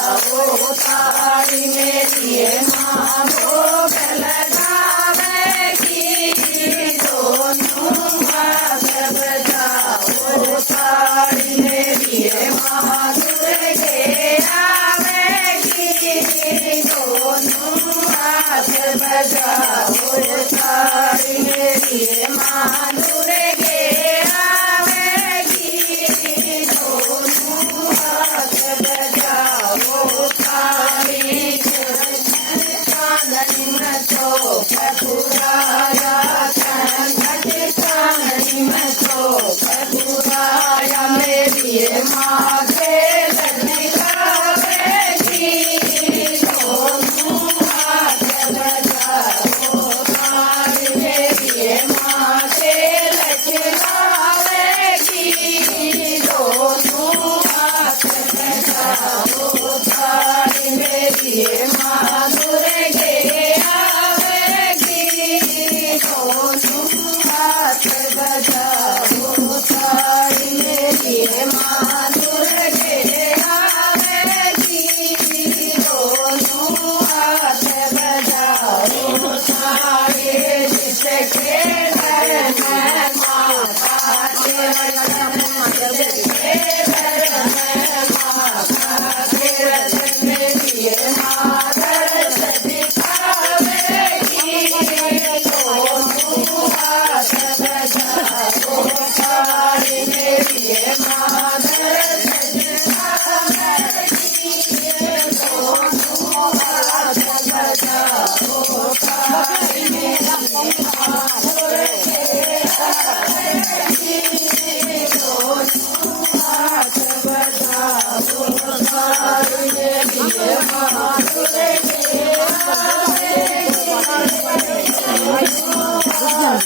बजाओ ताड़ी मेरी माँ भोग लगावेगी दोनों हाथ बजाओ ताड़ी मेरी माँ दुर्गे आवेगी दोनों हाथ बजाओ ताड़ी मेरी माँ दुर्गे आवेगी दोनों हाथ बजाओ ताड़ी चांदनी में चौक पुराया चांदनी में चौक पुराया मेरी माँ के लटकावेगी दोनों हाथ बजाओ ताड़ी मेरी माँ के लटकावेगी दोनों हाथ बजाओ ताड़ी मेरी माँ दुर्गे आवेगी दोनों हाथ बजाओ ताड़ी मेरी माँ दुर्गे आवेगी दोनों हाथ बजाओ ताड़ी जिसके घर में माता के जिसके घर में माता के रचन मेरी माँ दर्श दिखावेगी दोनों हाथ बजाओ ताड़ी मेरी माँ दर्श दिखावेगी दोनों हाथ बजाओ ताड़ी मेरी माँ दुर्गे आवेगी दोनों हाथ बजाओ ताड़ी मेरी माँ दुर्गे आवेगी दोनों हाथ